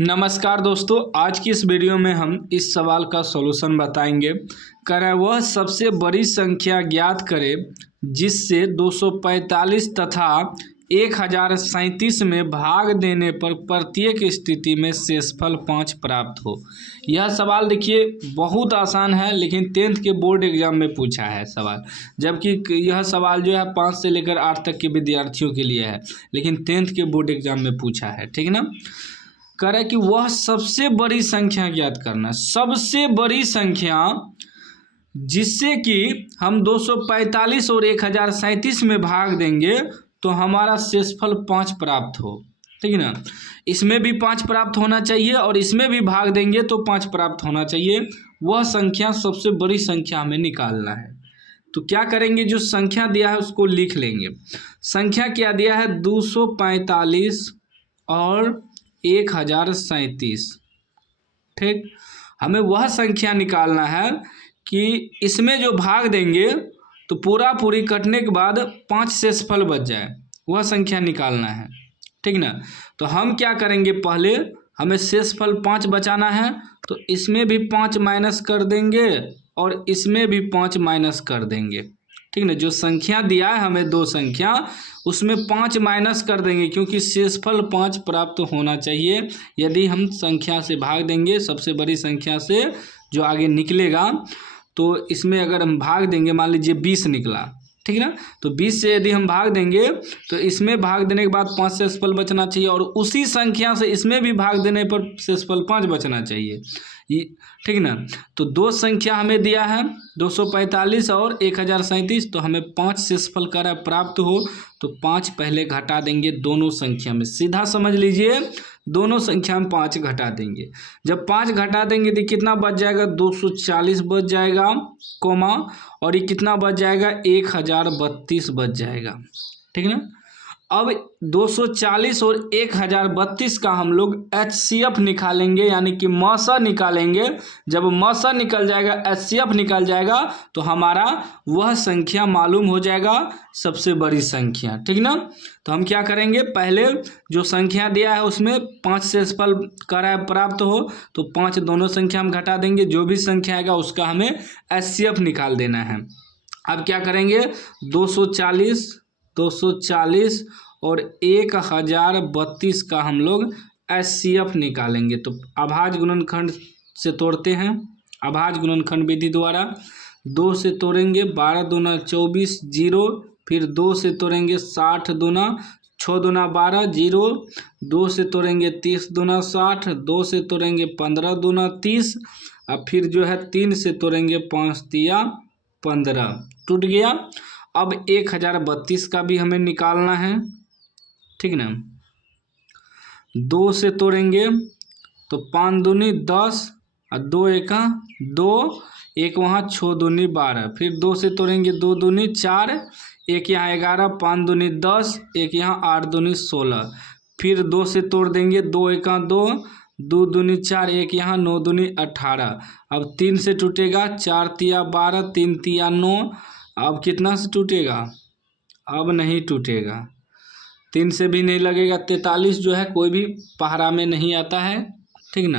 नमस्कार दोस्तों, आज की इस वीडियो में हम इस सवाल का सॉल्यूशन बताएंगे। करें वह सबसे बड़ी संख्या ज्ञात करें जिससे 245 तथा 1037 में भाग देने पर प्रत्येक स्थिति में शेषफल 5 प्राप्त हो। यह सवाल देखिए बहुत आसान है, लेकिन 10th के बोर्ड एग्जाम में पूछा है सवाल, जबकि यह सवाल जो है 5 से लेकर 8 तक के विद्यार्थियों के लिए है, लेकिन 10th के बोर्ड एग्जाम में पूछा है। ठीक है ना। करे कि वह सबसे बड़ी संख्या ज्ञात करना, सबसे बड़ी संख्या जिससे कि हम 245 और 1037 में भाग देंगे तो हमारा शेषफल 5 प्राप्त हो। ठीक है ना। इसमें भी 5 प्राप्त होना चाहिए और इसमें भी भाग देंगे तो 5 प्राप्त होना चाहिए। वह संख्या सबसे बड़ी संख्या हमें निकालना है। तो क्या करेंगे, जो संख्या दिया है उसको लिख लेंगे। संख्या क्या दिया है, 245 और 1037। ठीक, हमें वह संख्या निकालना है कि इसमें जो भाग देंगे तो पूरी कटने के बाद 5 शेषफल बच जाए, वह संख्या निकालना है। ठीक ना। तो हम क्या करेंगे, पहले हमें शेषफल 5 बचाना है तो इसमें भी 5 माइनस कर देंगे और इसमें भी 5 माइनस कर देंगे। ठीक ना। जो संख्या दिया है हमें दो संख्या, उसमें 5 माइनस कर देंगे क्योंकि शेषफल 5 प्राप्त होना चाहिए। यदि हम संख्या से भाग देंगे, सबसे बड़ी संख्या से जो आगे निकलेगा, तो इसमें अगर हम भाग देंगे, मान लीजिए 20 निकला, ठीक है ना, तो 20 से यदि हम भाग देंगे तो इसमें भाग देने के बाद 5 शेषफल बचना चाहिए और उसी संख्या से इसमें भी भाग देने पर शेषफल 5 बचना चाहिए। ठीक ना। तो दो संख्या हमें दिया है 245 और 1037, तो हमें 5 शेषफल कर प्राप्त हो तो 5 पहले घटा देंगे दोनों संख्या में। सीधा समझ लीजिए, दोनों संख्या में 5 घटा देंगे। जब 5 घटा देंगे तो कितना बच जाएगा, 240 बच जाएगा, कोमा, और ये कितना बच जाएगा, 1032 बच जाएगा। ठीक है ना। अब 240 और 1032 का हम लोग HCF निकालेंगे, यानी कि मौसा निकालेंगे। जब मौसा निकल जाएगा, HCF निकल जाएगा, तो हमारा वह संख्या मालूम हो जाएगा, सबसे बड़ी संख्या। ठीक ना। तो हम क्या करेंगे, पहले जो संख्या दिया है उसमें 5 शेषफल कर प्राप्त हो तो 5 दोनों संख्या में घटा देंगे, जो भी संख्या आएगा उसका हमें HCF निकाल देना है। अब क्या करेंगे, 240 और 1032 का हम लोग HCF निकालेंगे। तो अभाज्य गुणनखंड से तोड़ते हैं, अभाज्य गुणनखंड विधि द्वारा। 2 से तोड़ेंगे, 12 दूना 24, 0, फिर 2 से तोड़ेंगे 60 दूना 6 दूना 12, 0, 2 से तोड़ेंगे 30 दूना 60, 2 से तोड़ेंगे 15 दूना 30, और फिर जो है 3 से तोड़ेंगे 5 तिया 15, टूट गया। अब 1032 का भी हमें निकालना है। ठीक ना। 2 से तोड़ेंगे तो 5 दूनी 10 और 2 एका 2, एक वहाँ 6 दूनी 12, फिर 2 से तोड़ेंगे 2 दूनी 4, एक यहाँ 11, 5 दूनी 10, एक यहाँ 8 दूनी 16, फिर 2 से तोड़ देंगे 2 एका 2, 2 दूनी 4, एक यहाँ 9 दूनी 18। अब 3 से टूटेगा, 4 तिया 12, 3 तिया 9। अब कितना से टूटेगा, अब नहीं टूटेगा, 3 से भी नहीं लगेगा। 43 जो है कोई भी पहाड़ा में नहीं आता है। ठीक ना।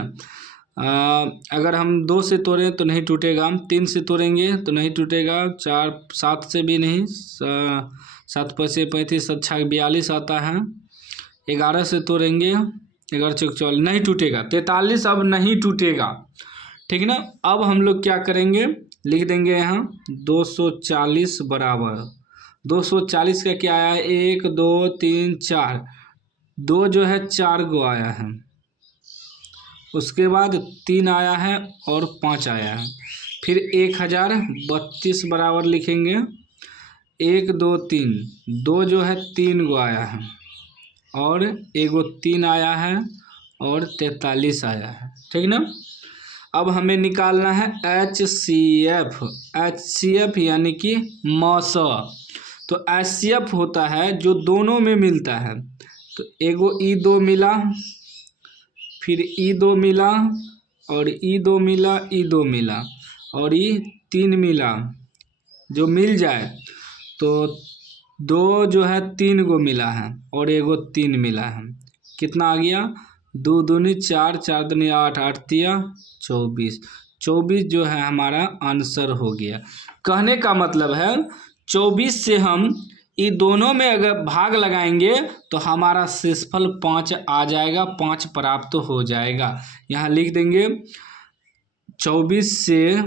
अगर हम 2 से तोड़ें तो नहीं टूटेगा, 3 से तोड़ेंगे तो नहीं टूटेगा, 4 7 से भी नहीं, 7 पैसे 35, 7 छः 42 आता है। 11 से तोड़ेंगे, 11 चौक 44, नहीं टूटेगा। 43 अब नहीं टूटेगा। ठीक ना। अब हम लोग क्या करेंगे, लिख देंगे यहाँ 240 बराबर 240 का क्या आया है, 1 2 3 4, 2 जो है 4 गो आया है, उसके बाद 3 आया है और 5 आया है, फिर 1032 बराबर लिखेंगे 1 2 3, 2 जो है 3 गो आया है और एगो 3 आया है और 43 आया है। ठीक ना। अब हमें निकालना है HCF यानी कि मौसा। तो HCF होता है जो दोनों में मिलता है। तो एगो E2 मिला, फिर E2 मिला और E2 मिला, E2 मिला और E3 मिला। जो मिल जाए तो 2 जो है 3 गो मिला है और एगो 3 मिला है, कितना आ गया, दो दूनी 4, 4 दूनी 8, 8 तिया 24, 24 जो है हमारा आंसर हो गया। कहने का मतलब है 24 से हम ये दोनों में अगर भाग लगाएंगे तो हमारा शेषफल 5 आ जाएगा, 5 प्राप्त हो जाएगा। यहाँ लिख देंगे 24 से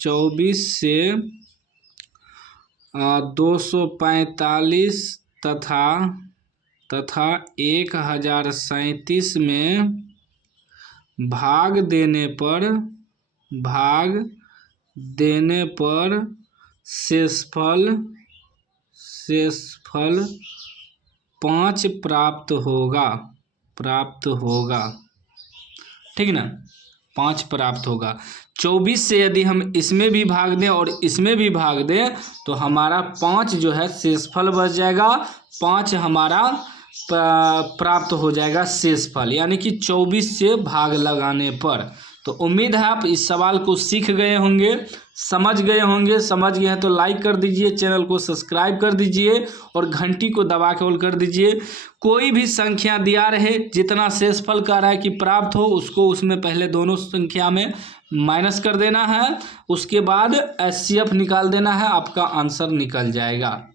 245 तथा 1037 में भाग देने पर शेषफल 5 प्राप्त होगा। ठीक ना, 5 प्राप्त होगा। 24 से यदि हम इसमें भी भाग दें और इसमें भी भाग दें तो हमारा 5 जो है शेषफल बच जाएगा, 5 हमारा प्राप्त हो जाएगा शेषफल, यानी कि 24 से भाग लगाने पर। तो उम्मीद है आप इस सवाल को सीख गए होंगे, समझ गए होंगे। समझ गए हैं तो लाइक कर दीजिए, चैनल को सब्सक्राइब कर दीजिए और घंटी को दबा के ऑल कर दीजिए। कोई भी संख्या दिया रहे, जितना शेषफल कह रहा है कि प्राप्त हो, उसको उसमें पहले दोनों संख्या में माइनस कर देना है, उसके बाद HCF निकाल देना है, आपका आंसर निकल जाएगा।